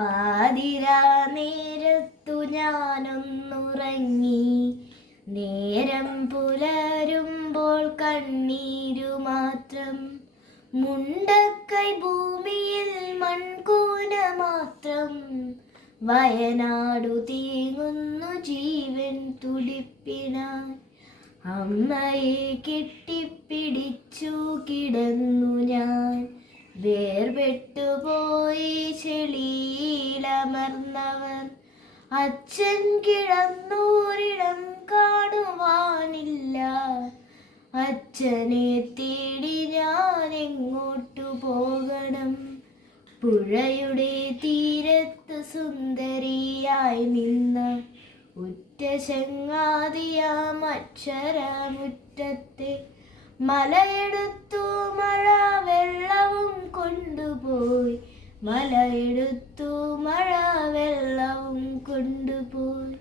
പാതിരാ നേരത്തു ഞാനൊന്നുറങ്ങി. നേരം പുലരുമ്പോൾ കണ്ണീരു മാത്രം. മുണ്ടക്കൈ ഭൂമിയിൽ മൺകൂന മാത്രം. വയനാടു തീങ്ങുന്നു ജീവൻ തുടിപ്പിനായി. അമ്മയെ കെട്ടിപ്പിടിച്ചു കിടന്നു ഞാൻ. വേർപെട്ടുപോയി ചെളിയിലമർന്നവർ. അച്ഛൻ കിടന്നോരിടം കാണുവാനില്ല. അച്ഛനെ തേടി ഞാൻ എങ്ങോട്ടു പോകണം? പുഴയുടെ തീരത്ത് സുന്ദരിയായി നിന്ന ഉറ്റ ചങ്ങാതിയാം അക്ഷരമുറ്റത്തെ മലയെടുത്തു മഴ വെള്ളവും കൊണ്ടുപോയി. മലയെടുത്തു മഴ വെള്ളവും കൊണ്ടുപോയി.